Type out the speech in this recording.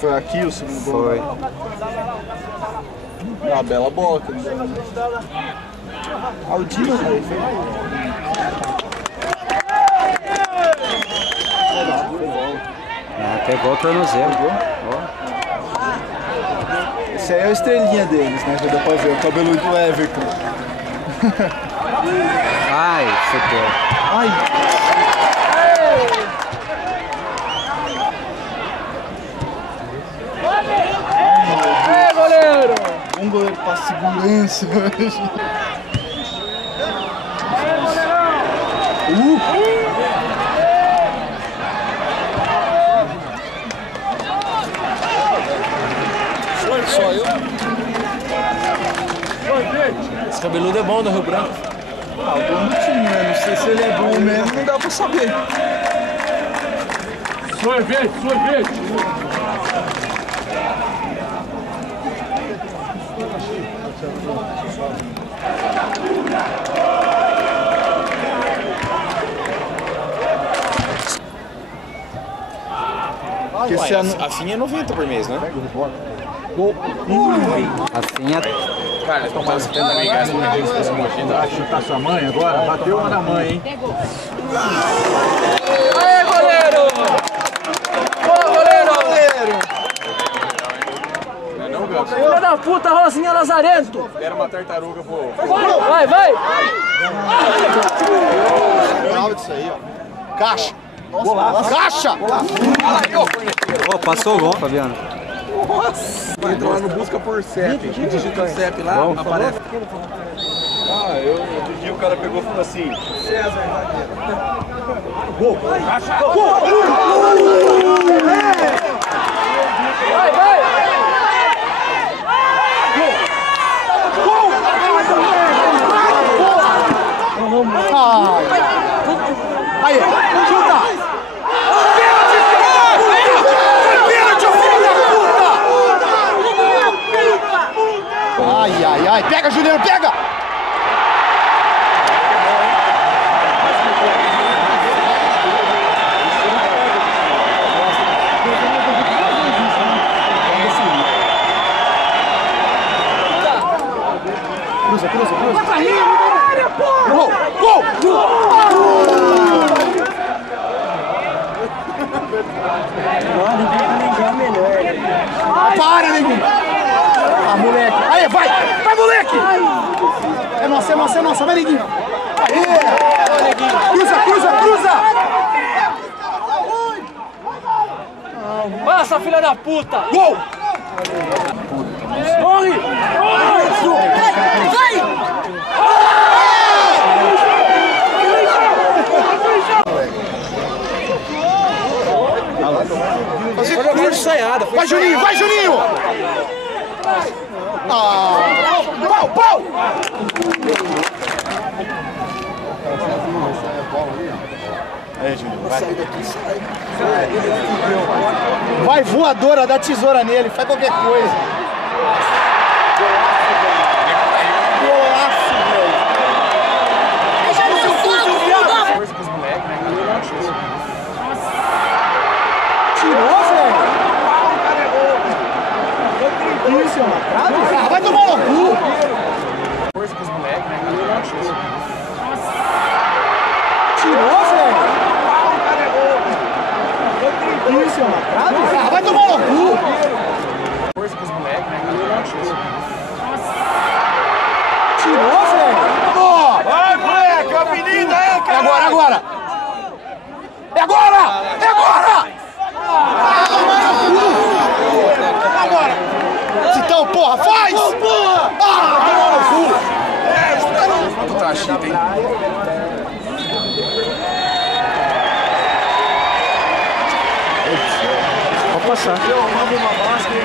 Foi aqui o segundo gol? Foi. Ah, bela bola. Aldino, velho. Pegou o tornozelo. Esse aí é a estrelinha deles, né? Já dá pra ver, o cabelo do Everton. Ai, fudeu. Ai! Ei, goleiro! Um goleiro pra segurança hoje. Só eu? Esse cabeludo é bom no Rio Branco. Ah, o bom do time, né? Não sei se ele é bom mesmo, não dá pra saber. Sorvete, sorvete! Porque esse ano... A FIM é 90 por mês, né? Assim é. Cara, tomando 70 mil reais por mês pra essa mochila. Vai chutar sua mãe agora? Bateu uma na mãe, hein? Aê, goleiro! Boa, goleiro! Não, Gans. Filha da puta, Rosinha Lazarento! Era uma tartaruga, pô. Vai, vai! Bravo disso aí, ó. Caixa! Caixa! Ó, passou o gol, Fabiano. Entrou lá no Busca por CEP. Digita o CEP lá, aparece. Ah, outro dia o cara pegou e falou assim... Vai, vai! Aí, chuta! Ai, ai, ai, pega, Juliano, pega! Cruza, cruza, cruza. Gol, gol! Para, neguinho! Ah, moleque! Aí, vai! Vai, moleque! É nossa, é nossa, é nossa! Vai, neguinho! Aê! Cruza, cruza, cruza! Passa, filha da puta! Gol! Corre! Vai! Vai, Juninho! Vai, Juninho! Ah! Pau, pau! Aí, Juninho, vai. Vai, voadora, dá tesoura nele, faz qualquer coisa. Golaço, velho. Tirou, velho? Isso, mano. Ah, vai tomar no cu! Força pros moleques, né? Tirou, velho? Isso, mano. Ah, vai tomar no cu! Força pros moleques, né? Tirou, velho? Vai, moleque! Avenida aí, cara! É agora, é agora! É agora! É agora! Agora! Então, porra, faz! Ah, tomou no cu! Tá chita, hein? Pode passar. Eu mando uma máscara e